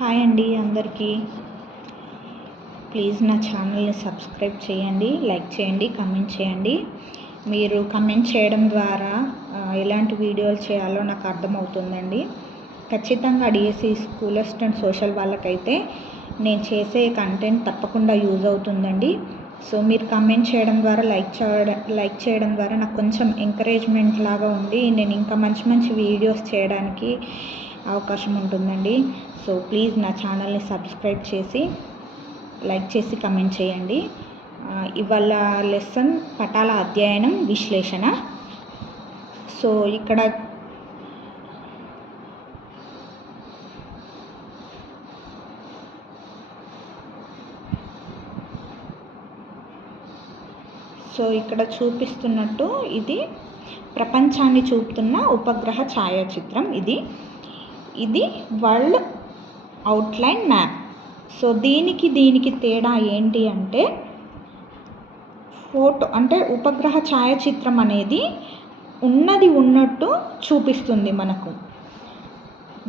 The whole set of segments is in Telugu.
హాయ్ అండి అందరికీ. ప్లీజ్ నా ఛానల్ని సబ్స్క్రైబ్ చేయండి, లైక్ చేయండి, కమెంట్ చేయండి. మీరు కమెంట్ చేయడం ద్వారా ఎలాంటి వీడియోలు చేయాలో నాకు అర్థమవుతుందండి. ఖచ్చితంగా డిఎస్సి స్కూల్ అసిస్టెంట్ సోషల్ వాళ్ళకైతే నేను చేసే కంటెంట్ తప్పకుండా యూజ్ అవుతుందండి. సో మీరు కమెంట్ చేయడం ద్వారా లైక్ చేయడం ద్వారా నాకు కొంచెం ఎంకరేజ్మెంట్ లాగా ఉండి నేను ఇంకా మంచి మంచి వీడియోస్ చేయడానికి అవకాశం ఉంటుందండి. సో ప్లీజ్ నా ఛానల్ని సబ్స్క్రైబ్ చేసి లైక్ చేసి కమెంట్ చేయండి. ఇవాళ లెసన్ పటాల అధ్యయనం విశ్లేషణ. సో ఇక్కడ చూపిస్తున్నట్టు ఇది ప్రపంచాన్ని చూపుతున్న ఉపగ్రహ ఛాయాచిత్రం. ఇది వరల్డ్ అవుట్లైన్ మ్యాప్. సో దీనికి తేడా ఏంటి అంటే ఫోటో అంటే ఉపగ్రహ ఛాయాచిత్రం అనేది ఉన్నది ఉన్నట్టు చూపిస్తుంది మనకు.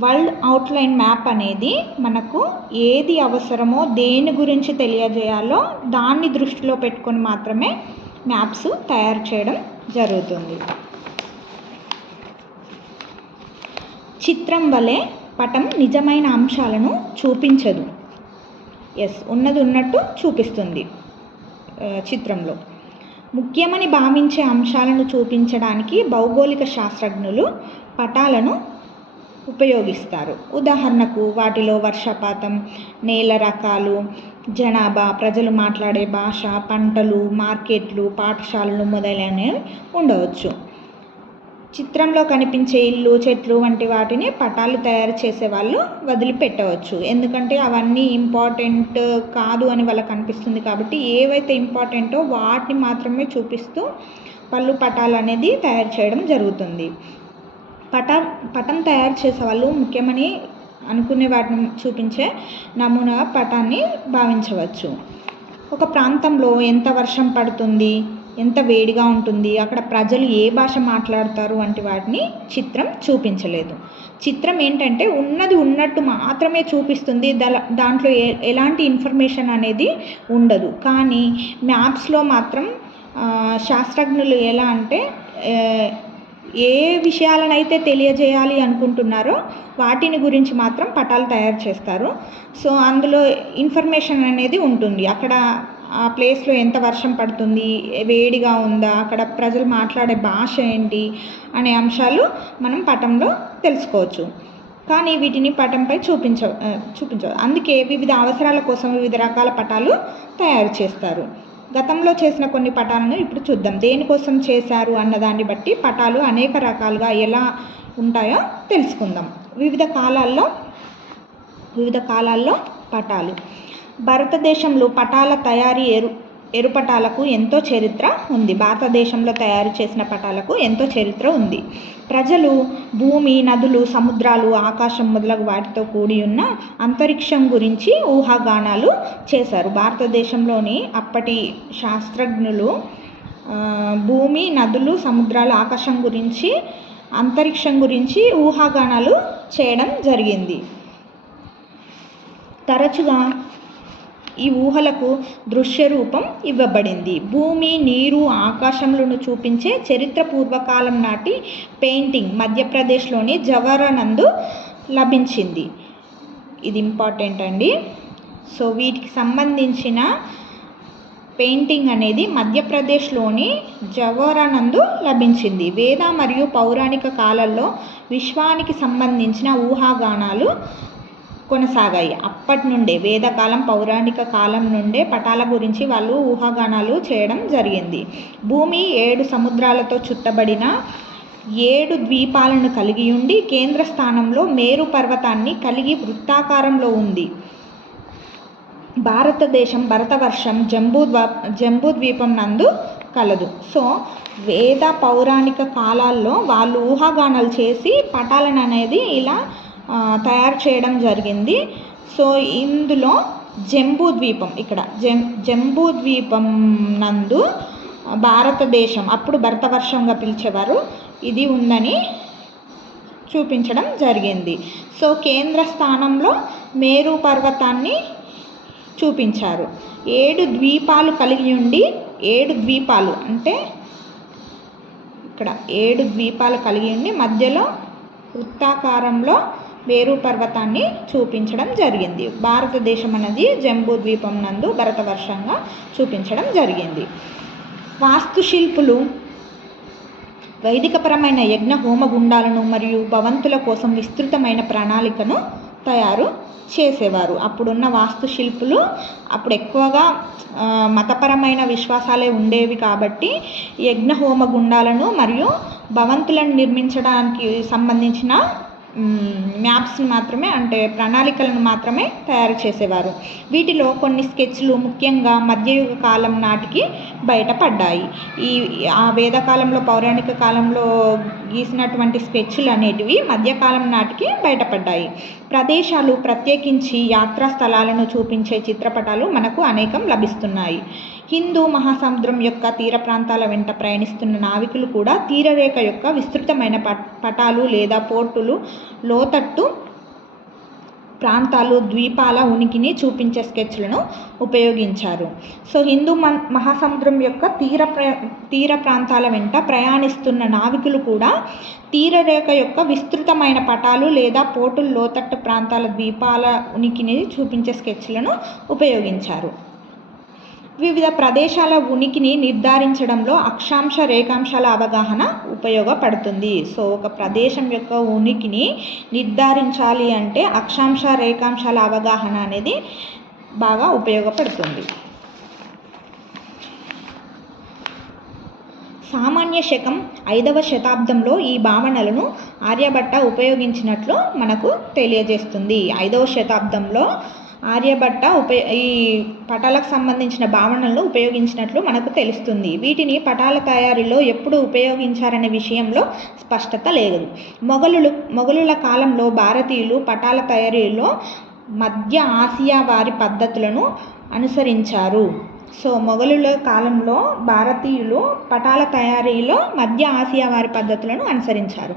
వరల్డ్ అవుట్లైన్ మ్యాప్ అనేది మనకు ఏది అవసరమో దేని గురించి తెలియజేయాలో దాన్ని దృష్టిలో పెట్టుకొని మాత్రమే మ్యాప్స్ తయారు చేయడం జరుగుతుంది. చిత్రం వలె పటం నిజమైన అంశాలను చూపించదు. ఉన్నది ఉన్నట్టు చూపిస్తుంది. చిత్రంలో ముఖ్యమని భావించే అంశాలను చూపించడానికి భౌగోళిక శాస్త్రజ్ఞులు పటాలను ఉపయోగిస్తారు. ఉదాహరణకు వాటిలో వర్షపాతం, నేల రకాలు, జనాభా, ప్రజలు మాట్లాడే భాష, పంటలు, మార్కెట్లు, పాఠశాలలు మొదలైనవి ఉండవచ్చు. చిత్రంలో కనిపించే ఇల్లు, చెట్లు వంటి వాటిని పటాలు తయారు చేసే వాళ్ళు వదిలిపెట్టవచ్చు. ఎందుకంటే అవన్నీ ఇంపార్టెంట్ కాదు అని వాళ్ళకి అనిపిస్తుంది కాబట్టి ఏవైతే ఇంపార్టెంటో వాటిని మాత్రమే చూపిస్తూ వాళ్ళు పటాలు అనేది తయారు చేయడం జరుగుతుంది. పటం తయారు చేసే వాళ్ళు ముఖ్యమని అనుకునే వాటిని చూపించే నమూనా పటాన్ని భావించవచ్చు. ఒక ప్రాంతంలో ఎంత వర్షం పడుతుంది, ఎంత వేడిగా ఉంటుంది, అక్కడ ప్రజలు ఏ భాష మాట్లాడతారు వంటి వాటిని చిత్రం చూపించలేదు. చిత్రం ఏంటంటే ఉన్నది ఉన్నట్టు మాత్రమే చూపిస్తుంది. దాంట్లో ఎలాంటి ఇన్ఫర్మేషన్ అనేది ఉండదు. కానీ మ్యాప్స్లో మాత్రం శాస్త్రజ్ఞులు ఎలా అంటే ఏ విషయాలనైతే తెలియజేయాలి అనుకుంటున్నారో వాటిని గురించి మాత్రం పటాలు తయారు చేస్తారు. సో అందులో ఇన్ఫర్మేషన్ అనేది ఉంటుంది. అక్కడ ఆ ప్లేస్లో ఎంత వర్షం పడుతుంది, వేడిగా ఉందా, అక్కడ ప్రజలు మాట్లాడే భాష ఏంటి అనే అంశాలు మనం పటంలో తెలుసుకోవచ్చు. కానీ వీటిని పటంపై చూపించవు. అందుకే వివిధ అవసరాల కోసం వివిధ రకాల పటాలు తయారు చేస్తారు. గతంలో చేసిన కొన్ని పటాలను ఇప్పుడు చూద్దాం. దేనికోసం చేశారు అన్నదాన్ని బట్టి పటాలు అనేక రకాలుగా ఎలా ఉంటాయో తెలుసుకుందాం. వివిధ కాలాల్లో పటాలు. భారతదేశంలో పటాల తయారీ ఎరుపటాలకు ఎంతో చరిత్ర ఉంది. భారతదేశంలో తయారు చేసిన పటాలకు ఎంతో చరిత్ర ఉంది. ప్రజలు భూమి, నదులు, సముద్రాలు, ఆకాశం మొదలగు వాటితో కూడి ఉన్న అంతరిక్షం గురించి ఊహాగానాలు చేశారు. భారతదేశంలోని అప్పటి శాస్త్రజ్ఞులు భూమి, నదులు, సముద్రాలు, ఆకాశం గురించి, అంతరిక్షం గురించి ఊహాగానాలు చేయడం జరిగింది. తరచుగా ఈ ఊహలకు దృశ్య రూపం ఇవ్వబడింది. భూమి, నీరు, ఆకాశంలను చూపించే చరిత్ర పూర్వకాలం నాటి పెయింటింగ్ మధ్యప్రదేశ్లోని జవహర్ నందు లభించింది. ఇది ఇంపార్టెంట్ అండి. సో వీటికి సంబంధించిన పెయింటింగ్ అనేది మధ్యప్రదేశ్లోని జవహర్ నందు లభించింది. వేద మరియు పౌరాణిక కాలంలో విశ్వానికి సంబంధించిన ఊహాగానాలు కొనసాగాయి. అప్పటి నుండే వేదకాలం, పౌరాణిక కాలం నుండే పటాల గురించి వాళ్ళు ఊహాగానాలు చేయడం జరిగింది. భూమి 7 సముద్రాలతో చుట్టబడిన 7 ద్వీపాలను కలిగి ఉండి కేంద్ర స్థానంలో మేరు పర్వతాన్ని కలిగి వృత్తాకారంలో ఉంది. భారతదేశం భరతవర్షం జంబూద్వీపం నందు కలదు. సో వేద పౌరాణిక కాలాల్లో వాళ్ళు ఊహాగానాలు చేసి పటాలను అనేది ఇలా తయారు చేయడం జరిగింది. సో ఇందులో జంబూద్వీపం, ఇక్కడ జంబూద్వీపం నందు భారతదేశం, అప్పుడు భరతవర్షంగా పిలిచేవారు, ఇది ఉందని చూపించడం జరిగింది. సో కేంద్ర స్థానంలో మేరు పర్వతాన్ని చూపించారు. 7 ద్వీపాలు కలిగి ఉండి 7 ద్వీపాలు అంటే ఇక్కడ 7 ద్వీపాలు కలిగి ఉండి మధ్యలో వృత్తాకారంలో మేరు పర్వతాన్ని చూపించడం జరిగింది. భారతదేశం అనేది జంబూ ద్వీపం నందు భరతవర్షంగా చూపించడం జరిగింది. వాస్తుశిల్పులు వైదికపరమైన యజ్ఞ హోమగుండాలను మరియు భవంతుల కోసం విస్తృతమైన ప్రణాళికను తయారు చేసేవారు. అప్పుడున్న వాస్తుశిల్పులు అప్పుడు ఎక్కువగా మతపరమైన విశ్వాసాలే ఉండేవి కాబట్టి యజ్ఞ హోమగుండాలను మరియు భవంతులను నిర్మించడానికి సంబంధించిన మ్యాప్స్ని మాత్రమే అంటే ప్రణాళికలను మాత్రమే తయారు చేసేవారు. వీటిలో కొన్ని స్కెచ్లు ముఖ్యంగా మధ్యయుగ కాలం నాటికి బయటపడ్డాయి. ఆ వేదకాలంలో పౌరాణిక కాలంలో గీసినటువంటి స్కెచ్లు అనేటివి మధ్యకాలం నాటికి బయటపడ్డాయి. ప్రదేశాలు ప్రత్యేకించి యాత్రా స్థలాలను చూపించే చిత్రపటాలు మనకు అనేకం లభిస్తున్నాయి. హిందూ మహాసముద్రం యొక్క తీర ప్రాంతాల వెంట ప్రయాణిస్తున్న నావికులు కూడా తీరరేఖ యొక్క విస్తృతమైన పటాలు లేదా పోర్టులు, లోతట్టు ప్రాంతాలు, ద్వీపాల ఉనికిని చూపించే స్కెచ్లను ఉపయోగించారు. సో హిందూ మహాసముద్రం యొక్క తీర ప్రాంతాల వెంట ప్రయాణిస్తున్న నావికులు కూడా తీరరేఖ యొక్క విస్తృతమైన పటాలు లేదా పోర్టులు, లోతట్టు ప్రాంతాల, ద్వీపాల ఉనికిని చూపించే స్కెచ్లను ఉపయోగించారు. వివిధ ప్రదేశాల ఉనికిని నిర్ధారించడంలో అక్షాంశ రేఖాంశాల అవగాహన ఉపయోగపడుతుంది. సో ఒక ప్రదేశం యొక్క ఉనికిని నిర్ధారించాలి అంటే అక్షాంశ రేఖాంశాల అవగాహన అనేది బాగా ఉపయోగపడుతుంది. సామాన్య శకం 5వ శతాబ్దంలో ఈ భావనలను ఆర్యభట్ట ఉపయోగించినట్లు మనకు తెలియజేస్తుంది. 5వ శతాబ్దంలో ఆర్యభట్ట ఈ పటాలకు సంబంధించిన భావనలను ఉపయోగించినట్లు మనకు తెలుస్తుంది. వీటిని పటాల తయారీలో ఎప్పుడు ఉపయోగించారనే విషయంలో స్పష్టత లేదు. మొఘలుల కాలంలో భారతీయులు పటాల తయారీలో మధ్య ఆసియా వారి పద్ధతులను అనుసరించారు. సో మొఘలుల కాలంలో భారతీయులు పటాల తయారీలో మధ్య ఆసియా వారి పద్ధతులను అనుసరించారు.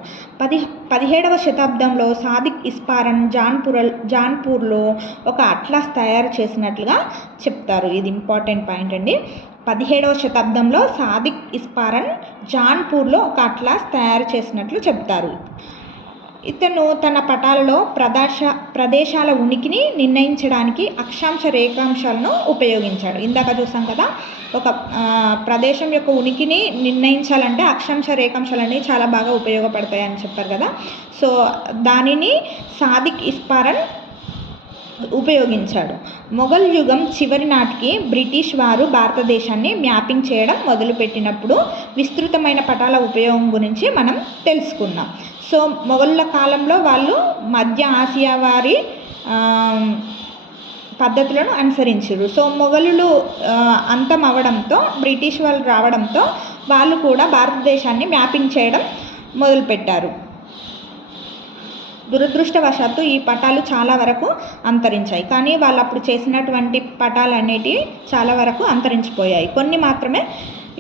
17వ శతాబ్దంలో సాదిక్ ఇస్పారన్ జాన్పూర్లో ఒక అట్లాస్ తయారు చేసినట్లుగా చెప్తారు. ఇది ఇంపార్టెంట్ పాయింట్ అండి. 17వ శతాబ్దంలో సాదిక్ ఇస్పారన్ జాన్పూర్లో ఒక అట్లాస్ తయారు చేసినట్లు చెప్తారు. ఇతను తన పటాలలో ప్రదేశాల ఉనికిని నిర్ణయించడానికి అక్షాంశ రేఖాంశాలను ఉపయోగించాడు. ఇందాక చూసాం కదా, ఒక ప్రదేశం యొక్క ఉనికిని నిర్ణయించాలంటే అక్షాంశ రేఖాంశాలు అనేవి చాలా బాగా ఉపయోగపడతాయని చెప్పారు కదా. సో దానిని సాదిక్ ఇస్పారన్ ఉపయోగించాడు. మొఘల్ యుగం చివరి నాటికి బ్రిటిష్ వారు భారతదేశాన్ని మ్యాపింగ్ చేయడం మొదలుపెట్టినప్పుడు విస్తృతమైన పటాల ఉపయోగం గురించి మనం తెలుసుకున్నాం. సో మొఘలుల కాలంలో వాళ్ళు మధ్య ఆసియా వారి పద్ధతులను అనుసరించారు. సో మొఘలులు అంతం అవ్వడంతో బ్రిటిష్ వాళ్ళు రావడంతో వాళ్ళు కూడా భారతదేశాన్ని మ్యాపింగ్ చేయడం మొదలుపెట్టారు. దురదృష్టవశాత్తు ఈ పటాలు చాలా వరకు అంతరించాయి. కానీ వాళ్ళు అప్పుడు చేసినటువంటి పటాలు అనేటివి చాలా వరకు అంతరించిపోయాయి. కొన్ని మాత్రమే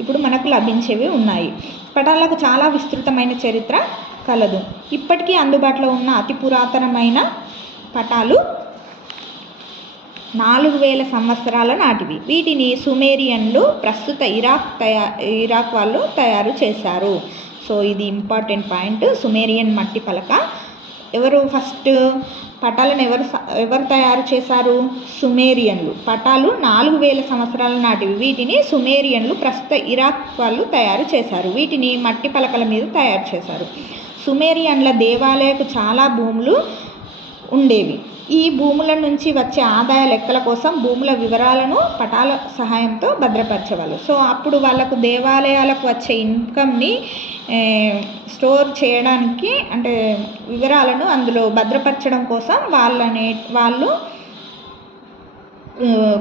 ఇప్పుడు మనకు లభించేవి ఉన్నాయి. పటాలకు చాలా విస్తృతమైన చరిత్ర కలదు. ఇప్పటికీ అందుబాటులో ఉన్న అతి పురాతనమైన పటాలు 4000 సంవత్సరాల నాటివి. వీటిని సుమేరియన్లు, ప్రస్తుత ఇరాక్ వాళ్ళు తయారు చేశారు. సో ఇది ఇంపార్టెంట్ పాయింట్. సుమేరియన్ మట్టి పలక. ఎవరు ఫస్ట్ పటాలను ఎవరు తయారు చేశారు? సుమేరియన్లు. పటాలు 4000 సంవత్సరాల నాటివి. వీటిని సుమేరియన్లు, ప్రస్తుత ఇరాక్ వాళ్ళు తయారు చేశారు. వీటిని మట్టి పలకల మీద తయారు చేశారు. సుమేరియన్ల దేవాలయకు చాలా భూములు ఉండేవి. ఈ భూముల నుంచి వచ్చే ఆదాయ లెక్కల కోసం భూముల వివరాలను పటాల సహాయంతో భద్రపరచేవాళ్ళు. సో అప్పుడు వాళ్ళకు దేవాలయాలకు వచ్చే ఇన్కమ్ని స్టోర్ చేయడానికి అంటే వివరాలను అందులో భద్రపరచడం కోసం వాళ్ళు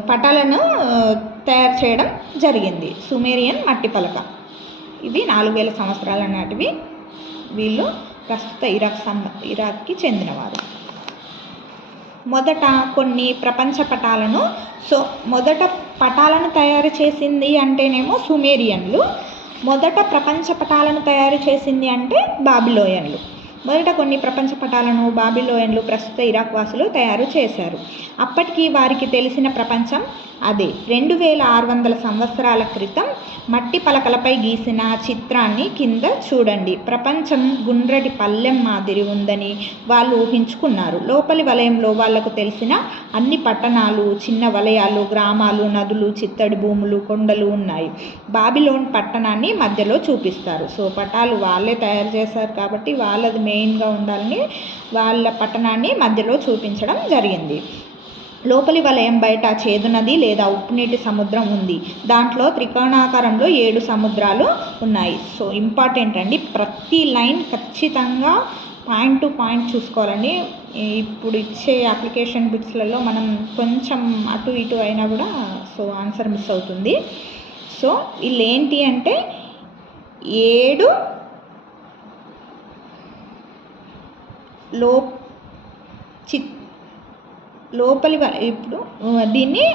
పటాలను తయారు చేయడం జరిగింది. సుమేరియన్ మట్టి పలక. ఇవి 4000 సంవత్సరాల నాటివి. వీళ్ళు ప్రస్తుత ఇరాక్కి చెందినవారు. మొదట కొన్ని ప్రపంచ పటాలను మొదట పటాలను తయారు చేసింది అంటేనేమో సుమేరియన్లు. మొదట ప్రపంచ పటాలను తయారు చేసింది అంటే బాబిలోనియన్లు. మొదట కొన్ని ప్రపంచ పటాలను బాబిలోయన్లు, ప్రస్తుత ఇరాక్ వాసులు తయారు చేశారు. అప్పటికి వారికి తెలిసిన ప్రపంచం అదే. 2600 సంవత్సరాల క్రితం మట్టి పలకలపై గీసిన చిత్రాన్ని కింద చూడండి. ప్రపంచం గుండ్రటి పళ్ళెం మాదిరి ఉందని వాళ్ళు ఊహించుకున్నారు. లోపలి వలయంలో వాళ్లకు తెలిసిన అన్ని పట్టణాలు, చిన్న వలయాలు, గ్రామాలు, నదులు, చిత్తడి భూములు, కొండలు ఉన్నాయి. బాబిలోన్ పట్టణాన్ని మధ్యలో చూపిస్తారు. సో పటాలు వాళ్ళే తయారు చేశారు కాబట్టి వాళ్ళది మెయిన్గా ఉండాలని వాళ్ళ పట్టణాన్ని మధ్యలో చూపించడం జరిగింది. లోపలి వలయం బయట చేదు నది లేదా ఉప్పు నీటి సముద్రం ఉంది. దాంట్లో త్రికోణాకారంలో 7 సముద్రాలు ఉన్నాయి. సో ఇంపార్టెంట్ అండి, ప్రతి లైన్ ఖచ్చితంగా పాయింట్ టు పాయింట్ చూసుకోవాలండి. ఇప్పుడు ఇచ్చే అప్లికేషన్ బిట్స్లలో మనం కొంచెం అటు ఇటు అయినా కూడా సో ఆన్సర్ మిస్ అవుతుంది. సో వీళ్ళు ఏంటి అంటే 7 లోపలి ఇప్పుడు దీన్ని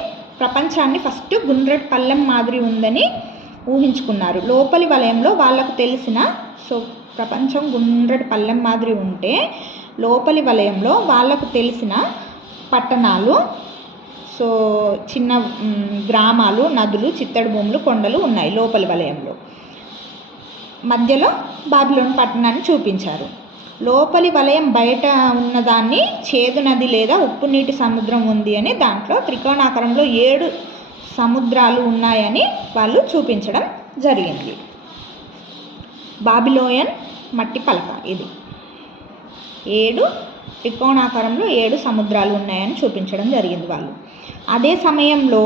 ప్రపంచాన్ని ఫస్ట్ గుండ్రటి పళ్ళెం మాదిరి ఉందని ఊహించుకున్నారు. లోపలి వలయంలో వాళ్ళకు తెలిసిన సో ప్రపంచం గుండ్రటి పళ్ళెం మాదిరి ఉంటే లోపలి వలయంలో వాళ్ళకు తెలిసిన పట్టణాలు, సో చిన్న గ్రామాలు, నదులు, చిత్తడి భూములు, కొండలు ఉన్నాయి లోపలి వలయంలో. మధ్యలో బాబిలోన్ పట్టణాన్ని చూపించారు. లోపలి వలయం బయట ఉన్నదాన్ని చేదు నది లేదా ఉప్పు నీటి సముద్రం ఉంది అని, దాంట్లో త్రికోణాకారంలో 7 సముద్రాలు ఉన్నాయని వాళ్ళు చూపించడం జరిగింది. బాబిలోయన్ మట్టి పలక ఇది 7 త్రికోణాకారంలో 7 సముద్రాలు ఉన్నాయని చూపించడం జరిగింది వాళ్ళు. అదే సమయంలో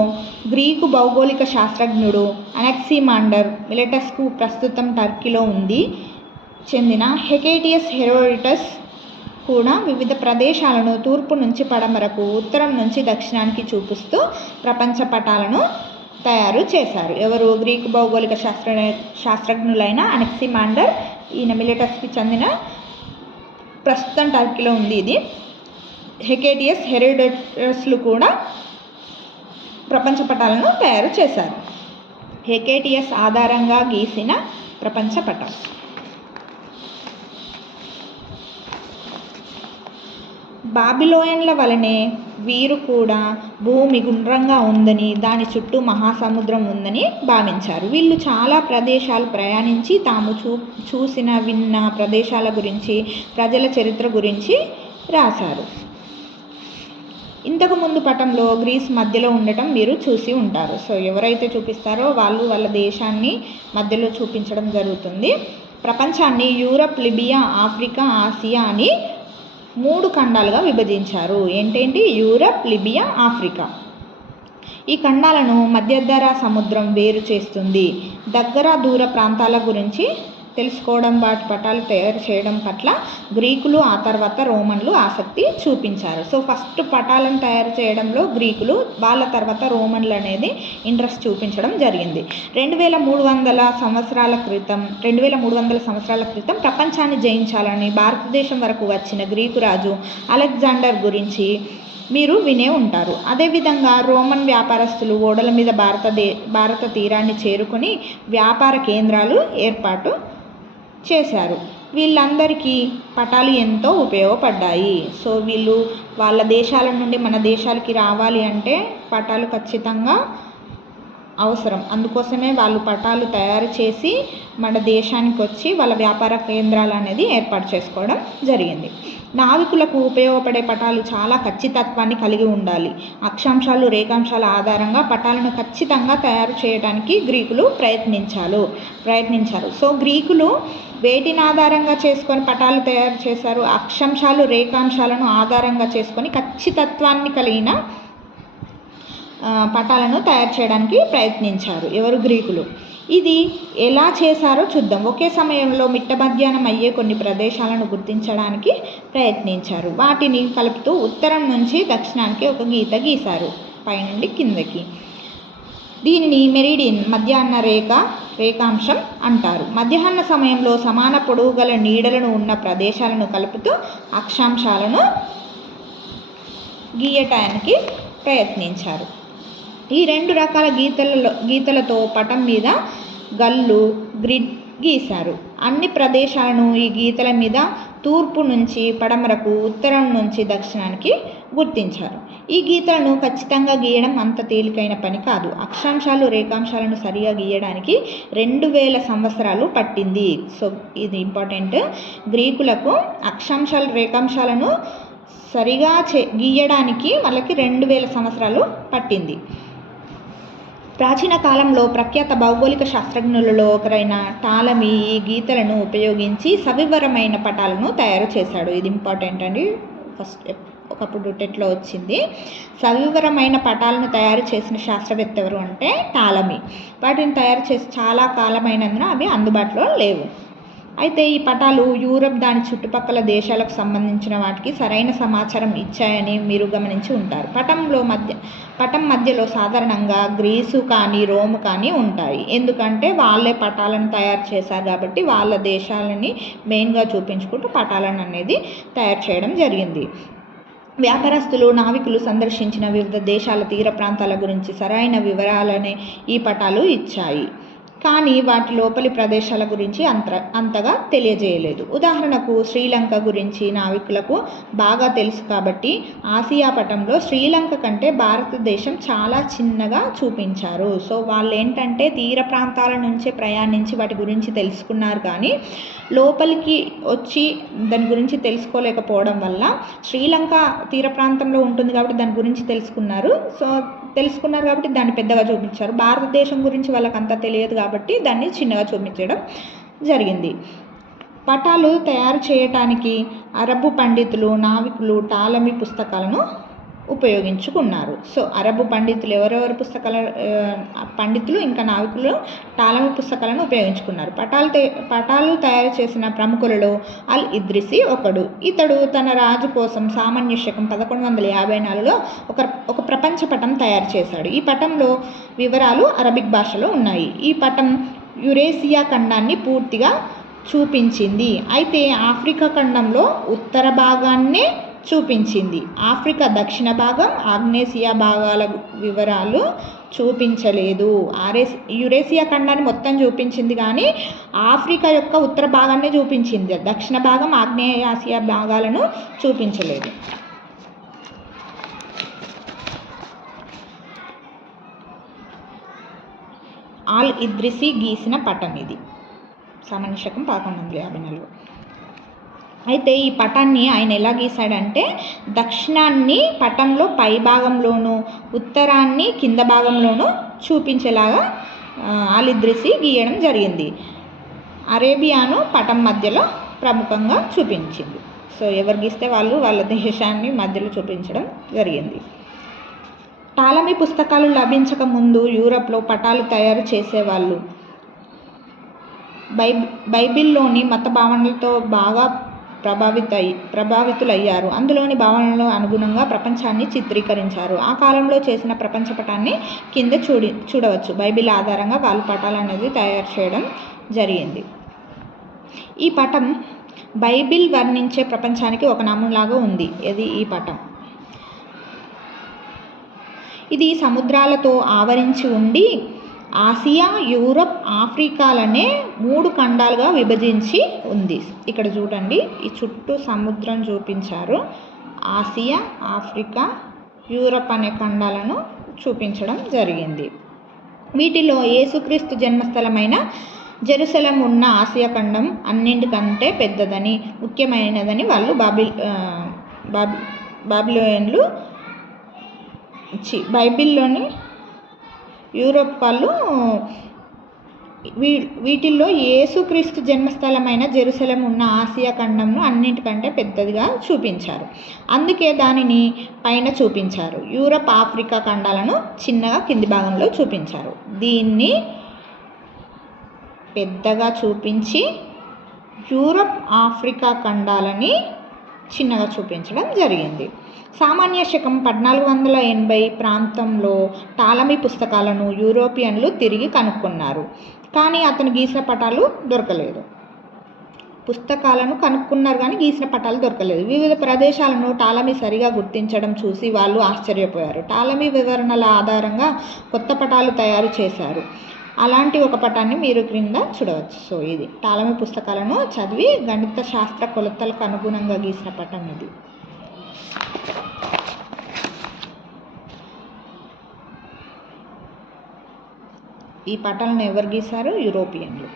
గ్రీకు భౌగోళిక శాస్త్రజ్ఞుడు అనక్సిమాండర్ మిలెటస్కు, ప్రస్తుతం టర్కీలో చెందిన హెకేటియస్ హెరోడటస్ కూడా వివిధ ప్రదేశాలను తూర్పు నుంచి పడమరకు, ఉత్తరం నుంచి దక్షిణానికి చూపిస్తూ ప్రపంచ పటాలను తయారు చేశారు. ఎవరు? గ్రీకు భౌగోళిక శాస్త్రజ్ఞులైన అనక్సిమాండర్, ఈయన మిలెటస్కి చెందిన, ప్రస్తుతం టర్కీలో ఉంది ఇది. హెకేటియస్ హెరోడటస్లు కూడా ప్రపంచ పటాలను తయారు చేశారు. హెకేటియస్ ఆధారంగా గీసిన ప్రపంచ పటం. బాబిలోయన్ల వలనే వీరు కూడా భూమి గుండ్రంగా ఉందని, దాని చుట్టూ మహాసముద్రం ఉందని భావించారు. వీళ్ళు చాలా ప్రదేశాలు ప్రయాణించి తాము చూసిన, విన్న ప్రదేశాల గురించి, ప్రజల చరిత్ర గురించి రాశారు. ఇంతకుముందు పటంలో గ్రీస్ మధ్యలో ఉండటం మీరు చూసి ఉంటారు. సో ఎవరైతే చూపిస్తారో వాళ్ళు వాళ్ళ దేశాన్ని మధ్యలో చూపించడం జరుగుతుంది. ప్రపంచాన్ని యూరప్, లిబియా, ఆఫ్రికా, ఆసియా అని 3 ఖండాలుగా విభజించారు. ఏంటేంటి? Europe, Libya, Africa. ఈ ఖండాలను మధ్యధరా సముద్రం వేరు చేస్తుంది. దగ్గర దూర ప్రాంతాల గురించి తెలుసుకోవడం, వాటి పటాలు తయారు చేయడం పట్ల గ్రీకులు, ఆ తర్వాత రోమన్లు ఆసక్తి చూపించారు. సో ఫస్ట్ పటాలను తయారు చేయడంలో గ్రీకులు, వాళ్ళ తర్వాత రోమన్లు అనేది ఇంట్రెస్ట్ చూపించడం జరిగింది. 2300 సంవత్సరాల క్రితం ప్రపంచాన్ని జయించాలని భారతదేశం వరకు వచ్చిన గ్రీకు రాజు అలెగ్జాండర్ గురించి మీరు వినే ఉంటారు. అదేవిధంగా రోమన్ వ్యాపారస్తులు ఓడల మీద భారత తీరాన్ని చేరుకొని వ్యాపార కేంద్రాలు ఏర్పాటు చేశారు. వీళ్ళందరికీ పటాలు ఎంతో ఉపయోగపడ్డాయి. సో వీళ్ళు వాళ్ళ దేశాల నుండి మన దేశాలకి రావాలి అంటే పటాలు ఖచ్చితంగా అవసరం. అందుకోసమే వాళ్ళు పటాలు తయారు చేసి మన దేశానికి వచ్చి వాళ్ళ వ్యాపార కేంద్రాలు అనేది ఏర్పాటు చేసుకోవడం జరిగింది. నావికులకు ఉపయోగపడే పటాలు చాలా ఖచ్చితత్వాన్ని కలిగి ఉండాలి. అక్షాంశాలు, రేఖాంశాల ఆధారంగా పటాలను ఖచ్చితంగా తయారు చేయడానికి గ్రీకులు ప్రయత్నించారు. సో గ్రీకులు వేటిని ఆధారంగా చేసుకొని పటాలు తయారు చేశారు? అక్షాంశాలు, రేఖాంశాలను ఆధారంగా చేసుకొని ఖచ్చితత్వాన్ని కలిగిన పటాలను తయారు చేయడానికి ప్రయత్నించారు. ఎవరు? గ్రీకులు. ఇది ఎలా చేశారో చూద్దాం. ఒకే సమయంలో మిట్ట మధ్యాహ్నం అయ్యే కొన్ని ప్రదేశాలను గుర్తించడానికి ప్రయత్నించారు. వాటిని కలుపుతూ ఉత్తరం నుంచి దక్షిణానికి ఒక గీత గీశారు, పైనుండి కిందకి. దీనిని మెరిడియన్, మధ్యాహ్న రేఖాంశం అంటారు. మధ్యాహ్న సమయంలో సమాన పొడవు గల నీడలను ఉన్న ప్రదేశాలను కలుపుతూ అక్షాంశాలను గీయటానికి ప్రయత్నించారు. ఈ 2 రకాల గీతలతో పటం మీద గల్లు, గ్రిడ్ గీశారు. అన్ని ప్రదేశాలను ఈ గీతల మీద తూర్పు నుంచి పడమరకు, ఉత్తరం నుంచి దక్షిణానికి గుర్తించారు. ఈ గీతలను ఖచ్చితంగా గీయడం అంత తేలికైన పని కాదు. అక్షాంశాలు, రేఖాంశాలను సరిగా గీయడానికి 2000 సంవత్సరాలు పట్టింది. సో ఇది ఇంపార్టెంట్. గ్రీకులకు అక్షాంశాలు, రేఖాంశాలను సరిగా గీయడానికి వాళ్ళకి 2000 సంవత్సరాలు పట్టింది. ప్రాచీన కాలంలో ప్రఖ్యాత భౌగోళిక శాస్త్రజ్ఞులలో ఒకరైన టాలమీ ఈ గీతలను ఉపయోగించి సవివరమైన పటాలను తయారు చేశాడు. ఇది ఇంపార్టెంట్ అండి. ఫస్ట్ ఒకప్పుడు టెట్లో వచ్చింది. సవివరమైన పటాలను తయారు చేసిన శాస్త్రవేత్త ఎవరు అంటే టాలమీ. వాటిని తయారు చేసి చాలా కాలమైనందున అవి అందుబాటులో లేవు. అయితే ఈ పటాలు యూరప్, దాని చుట్టుపక్కల దేశాలకు సంబంధించిన వాటికి సరైన సమాచారం ఇచ్చాయని మీరు గమనించి ఉంటారు. పటం మధ్యలో సాధారణంగా గ్రీసు కానీ రోమ్ కానీ ఉంటాయి. ఎందుకంటే వాళ్ళే పటాలను తయారు చేశారు కాబట్టి వాళ్ళ దేశాలని మెయిన్గా చూపించుకుంటూ పటాలను అనేది తయారు చేయడం జరిగింది. వ్యాపారస్తులు, నావికులు సందర్శించిన వివిధ దేశాల తీర ప్రాంతాల గురించి సరైన వివరాలనే ఈ పటాలు ఇచ్చాయి. కానీ వాటి లోపలి ప్రదేశాల గురించి అంతగా తెలియజేయలేదు. ఉదాహరణకు శ్రీలంక గురించి నావికులకు బాగా తెలుసు కాబట్టి ఆసియా పటంలో శ్రీలంక కంటే భారతదేశం చాలా చిన్నగా చూపించారు. సో వాళ్ళు ఏంటంటే తీర ప్రాంతాల నుంచే ప్రయాణించి వాటి గురించి తెలుసుకున్నారు, కానీ లోపలికి వచ్చి దాని గురించి తెలుసుకోలేకపోవడం వల్ల శ్రీలంక తీర ప్రాంతంలో ఉంటుంది కాబట్టి దాని గురించి తెలుసుకున్నారు కాబట్టి దాన్ని పెద్దగా చూపించారు. భారతదేశం గురించి వాళ్ళకి అంతా తెలియదు కాబట్టి దాన్ని చిన్నగా చూపించడం జరిగింది. పటాలు తయారు చేయటానికి అరబు పండితులు, నావికులు టాలమీ పుస్తకాలను ఉపయోగించుకున్నారు. సో అరబు పండితులు ఎవరెవరు పండితులు ఇంకా నావికులు టాలమీ పుస్తకాలను ఉపయోగించుకున్నారు. పటాలు తయారు చేసిన ప్రముఖులలో అల్ ఇద్రిసి ఒకడు. ఇతడు తన రాజు కోసం సామాన్య శకం 1154లో ఒక ప్రపంచ పటం తయారు చేశాడు. ఈ పటంలో వివరాలు అరబిక్ భాషలో ఉన్నాయి. ఈ పటం యురేసియా ఖండాన్ని పూర్తిగా చూపించింది. అయితే ఆఫ్రికా ఖండంలో ఉత్తర భాగాన్నే చూపించింది. ఆఫ్రికా దక్షిణ భాగం, ఆగ్నేసియా భాగాల వివరాలు చూపించలేదు. యురేసియా ఖండాన్ని మొత్తం చూపించింది కానీ ఆఫ్రికా యొక్క ఉత్తర భాగాన్నే చూపించింది. దక్షిణ భాగం, ఆగ్నేయాసియా భాగాలను చూపించలేదు. ఆల్ ఇద్రిసి గీసిన పటం ఇది. సామాన్య శకం 1154. అయితే ఈ పటాన్ని ఆయన ఎలా గీశాడంటే దక్షిణాన్ని పటంలో పై భాగంలోనూ, ఉత్తరాన్ని కింద భాగంలోనూ చూపించేలాగా ఆల్ ఇద్రిసి గీయడం జరిగింది. అరేబియాను పటం మధ్యలో ప్రముఖంగా చూపించింది. సో ఎవరు గీస్తే వాళ్ళ దేశాన్ని మధ్యలో చూపించడం జరిగింది. టాలమీ పుస్తకాలు లభించక ముందు యూరప్లో పటాలు తయారు చేసేవాళ్ళు. బైబిల్లోని మత భావనలతో బాగా ప్రభావితులయ్యారు. అందులోని భావనలకు అనుగుణంగా ప్రపంచాన్ని చిత్రీకరించారు. ఆ కాలంలో చేసిన ప్రపంచ పటాన్ని కింద చూడవచ్చు. బైబిల్ ఆధారంగా వాళ్ళు పటాలు అనేది తయారు చేయడం జరిగింది. ఈ పటం బైబిల్ వర్ణించే ప్రపంచానికి ఒక నమూనాగా ఉంది. ఈ పటం ఇది సముద్రాలతో ఆవరించి ఉండి ఆసియా, యూరప్, ఆఫ్రికాలనే 3 ఖండాలుగా విభజించి ఉంది. ఇక్కడ చూడండి, ఈ చుట్టూ సముద్రం చూపించారు. ఆసియా, ఆఫ్రికా, యూరప్ అనే ఖండాలను చూపించడం జరిగింది. వీటిలో యేసుక్రీస్తు జన్మస్థలమైన జెరూసలేం ఉన్న ఆసియా ఖండం అన్నింటికంటే పెద్దదని, ముఖ్యమైనదని వాళ్ళు బాబిలోనియన్లు బైబిల్లోని యూరోప్ వాళ్ళు వీటిల్లో యేసుక్రీస్తు జన్మస్థలమైన జెరూసలేం ఉన్న ఆసియా ఖండంను అన్నింటికంటే పెద్దదిగా చూపించారు. అందుకే దానిని పైన చూపించారు. యూరప్, ఆఫ్రికా ఖండాలను చిన్నగా కింది భాగంలో చూపించారు. దీన్ని పెద్దగా చూపించి యూరప్, ఆఫ్రికా ఖండాలని చిన్నగా చూపించడం జరిగింది. సామాన్య శకం 1480 ప్రాంతంలో టాలమీ పుస్తకాలను యూరోపియన్లు తిరిగి కనుక్కున్నారు. కానీ అతను గీసిన పటాలు దొరకలేదు. పుస్తకాలను కనుక్కున్నారు కానీ గీసిన పటాలు దొరకలేదు. వివిధ ప్రదేశాలను టాలమీ సరిగా గుర్తించడం చూసి వాళ్ళు ఆశ్చర్యపోయారు. టాలమీ వివరణల ఆధారంగా కొత్త పటాలు తయారు చేశారు. అలాంటి ఒక పటాన్ని మీరు క్రింద చూడవచ్చు. సో ఇది టాలమీ పుస్తకాలను చదివి గణిత శాస్త్ర కొలతలకు అనుగుణంగా గీసిన పటం ఇది. ఈ పటాలను ఎవరు గీశారు? యూరోపియన్లు.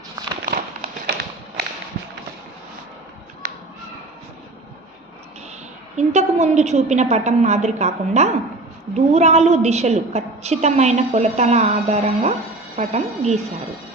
ఇంతకు ముందు చూపిన పటం మాదిరి కాకుండా దూరాలు దిశలు ఖచ్చితమైన కొలతల ఆధారంగా పటం గీశారు.